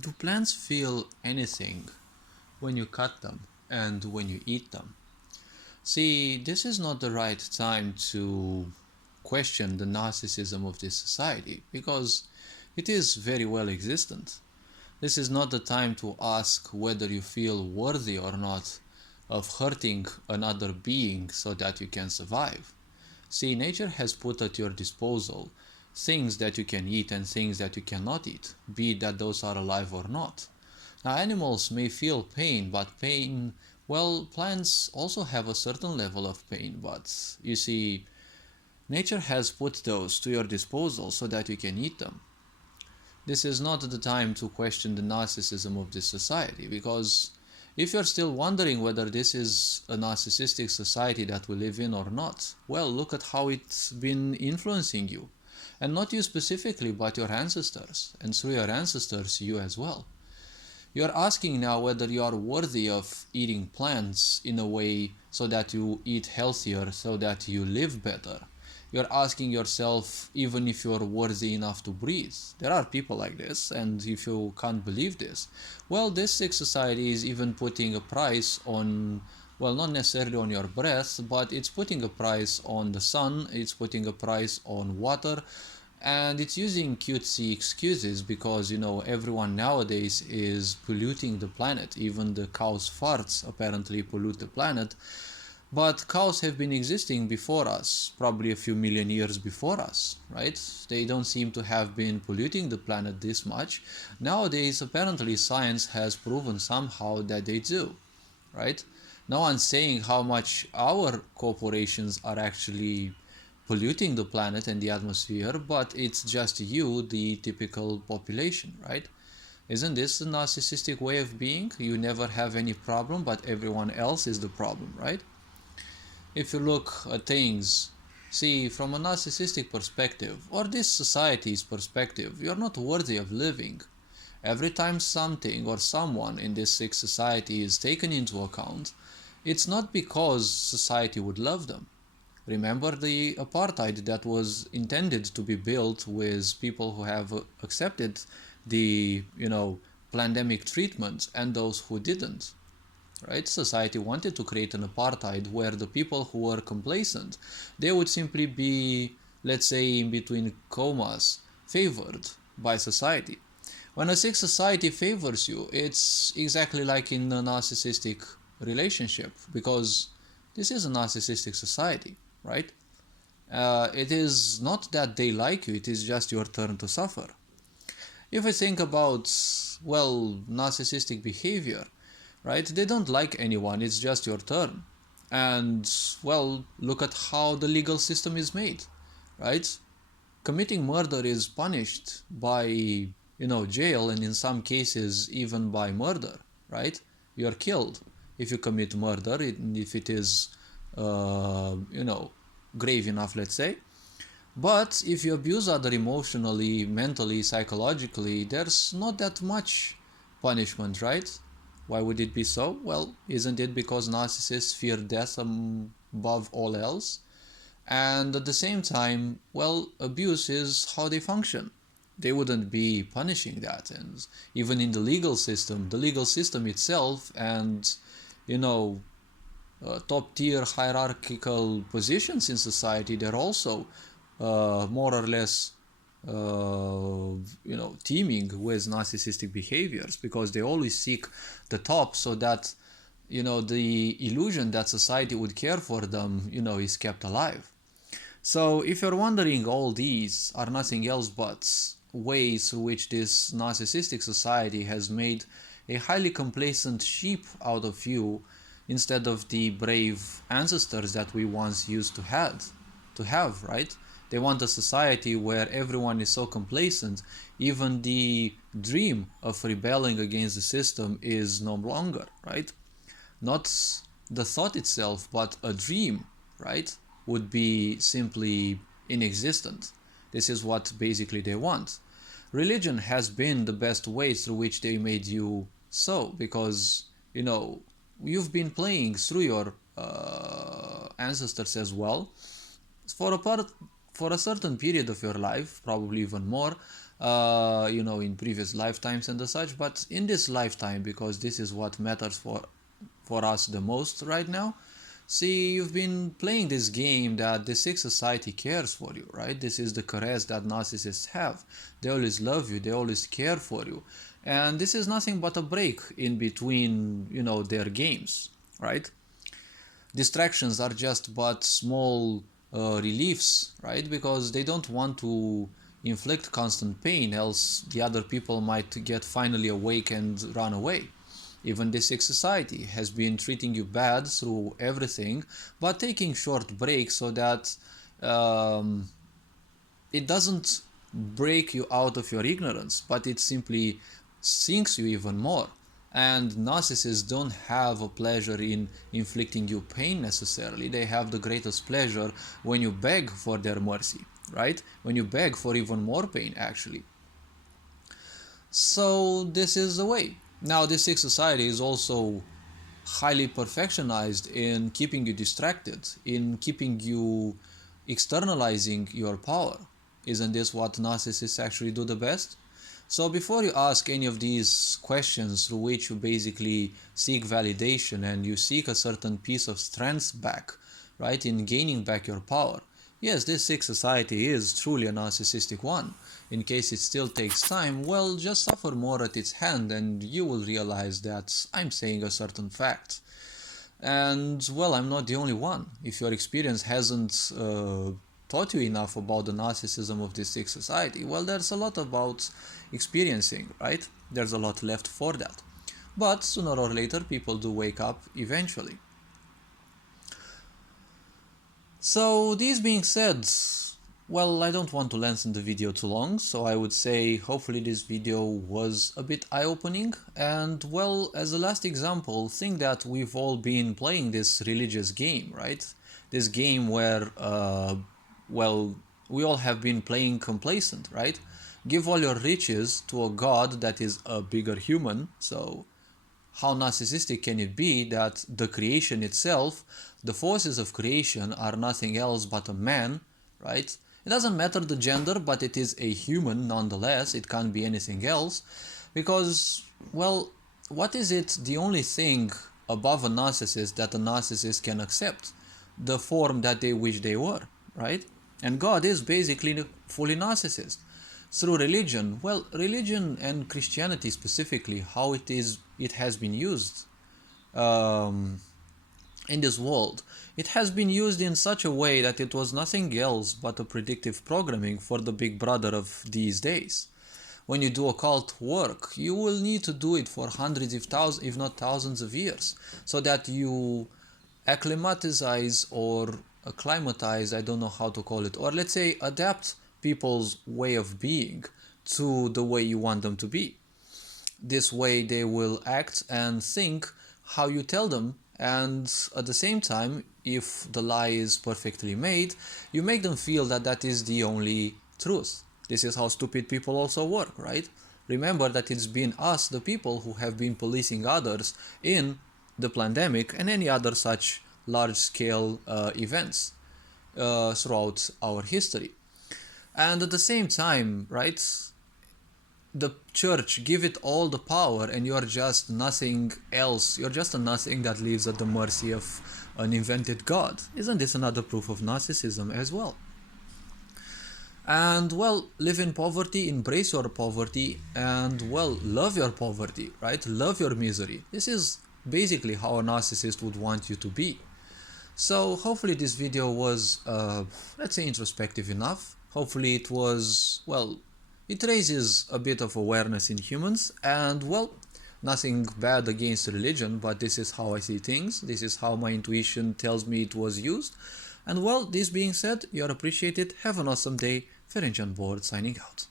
Do plants feel anything when you cut them and when you eat them? See, this is not the right time to question the narcissism of this society because it is very well existent. This is not the time to ask whether you feel worthy or not of hurting another being so that you can survive. See, nature has put at your disposal things that you can eat and things that you cannot eat, be it that those are alive or not. Now, animals may feel pain, but pain, well, plants also have a certain level of pain, but you see, nature has put those to your disposal so that you can eat them. This is not the time to question the narcissism of this society, because if you're still wondering whether this is a narcissistic society that we live in or not, well, look at how it's been influencing you. And not you specifically, but your ancestors, and through your ancestors, you as well. You're asking now whether you are worthy of eating plants in a way so that you eat healthier, so that you live better. You're asking yourself even if you're worthy enough to breathe. There are people like this, and if you can't believe this, well, this sick society is even putting a price on, well, not necessarily on your breath, but it's putting a price on the sun, it's putting a price on water, and it's using cutesy excuses because everyone nowadays is polluting the planet. Even the cows' farts apparently pollute the planet. But cows have been existing before us, probably a few million years before us, right? They don't seem to have been polluting the planet this much. Nowadays, apparently, science has proven somehow that they do, right? No one's saying how much our corporations are actually polluting the planet and the atmosphere, but it's just you, the typical population, right? Isn't this a narcissistic way of being? You never have any problem, but everyone else is the problem, right? If you look at things, see, from a narcissistic perspective, or this society's perspective, you're not worthy of living. Every time something or someone in this sick society is taken into account, it's not because society would love them. Remember the apartheid that was intended to be built with people who have accepted the, pandemic treatment and those who didn't, right? Society wanted to create an apartheid where the people who were complacent, they would simply be, let's say, in between commas, favored by society. When a sick society favors you, it's exactly like in a narcissistic relationship, because this is a narcissistic society, right? It is not that they like you, it is just your turn to suffer. If I think about, well, narcissistic behavior, right? They don't like anyone, it's just your turn. And, well, look at how the legal system is made, right? Committing murder is punished by, jail, and in some cases even by murder, right? You're killed if you commit murder, if it is, grave enough, let's say. But if you abuse other emotionally, mentally, psychologically, there's not that much punishment, right? Why would it be so? Well, isn't it because narcissists fear death above all else? And at the same time, well, abuse is how they function. They wouldn't be punishing that. And even in the legal system itself, and, top tier hierarchical positions in society, they're also more or less teeming with narcissistic behaviors, because they always seek the top so that the illusion that society would care for them is kept alive. So if you're wondering, all these are nothing else but ways through which this narcissistic society has made a highly complacent sheep out of you instead of the brave ancestors that we once used to have, right? They want a society where everyone is so complacent, even the dream of rebelling against the system is no longer, right? Not the thought itself, but a dream, right, would be simply inexistent. This is what basically they want. Religion has been the best way through which they made you so, because, you've been playing through your ancestors as well for a part for a certain period of your life, probably even more, in previous lifetimes and such. But in this lifetime, because this is what matters for us the most right now. See, you've been playing this game that the sick society cares for you, right? This is the caress that narcissists have. They always love you, they always care for you. And this is nothing but a break in between, their games, right? Distractions are just but small reliefs, right? Because they don't want to inflict constant pain, else the other people might get finally awake and run away. Even this sick society has been treating you bad through everything, but taking short breaks so that it doesn't break you out of your ignorance, but it simply sinks you even more. And narcissists don't have a pleasure in inflicting you pain necessarily. They have the greatest pleasure when you beg for their mercy, right? When you beg for even more pain, actually. So this is the way. Now, this sick society is also highly perfectionized in keeping you distracted, in keeping you externalizing your power. Isn't this what narcissists actually do the best? So before you ask any of these questions through which you basically seek validation and you seek a certain piece of strength back, right, in gaining back your power, yes, this sick society is truly a narcissistic one. In case it still takes time, well, just suffer more at its hand and you will realize that I'm saying a certain fact. And, well, I'm not the only one. If your experience hasn't taught you enough about the narcissism of this sick society, well, there's a lot about experiencing, right? There's a lot left for that. But sooner or later, people do wake up eventually. So, this being said, well, I don't want to lengthen the video too long, so I would say hopefully this video was a bit eye-opening. And, well, as a last example, think that we've all been playing this religious game, right? This game where, well, we all have been playing complacent, right? Give all your riches to a god that is a bigger human, so how narcissistic can it be that the creation itself, the forces of creation, are nothing else but a man, right? It doesn't matter the gender, but it is a human nonetheless. It can't be anything else. Because, well, what is it the only thing above a narcissist that a narcissist can accept? The form that they wish they were, right? And God is basically fully narcissist. Through religion, well, religion and Christianity specifically, how it has been used in this world. It has been used in such a way that it was nothing else but a predictive programming for the big brother of these days. When you do occult work, you will need to do it for hundreds of thousands, if not thousands of years, so that you acclimatize or acclimatize, I don't know how to call it, or let's say adapt people's way of being to the way you want them to be. This way they will act and think how you tell them, and at the same time, if the lie is perfectly made, you make them feel that that is the only truth. This is how stupid people also work, right? Remember that it's been us, the people, who have been policing others in the pandemic and any other such large-scale events throughout our history. And at the same time, right, the church give it all the power and you're just nothing else. You're just a nothing that lives at the mercy of an invented God. Isn't this another proof of narcissism as well? And, well, live in poverty, embrace your poverty, and, well, love your poverty, right? Love your misery. This is basically how a narcissist would want you to be. So hopefully this video was, let's say, introspective enough. Hopefully it was, well, it raises a bit of awareness in humans, and, well, nothing bad against religion, but this is how I see things. This is how my intuition tells me it was used. And, well, this being said, you're appreciated. Have an awesome day. Ferenc on board, signing out.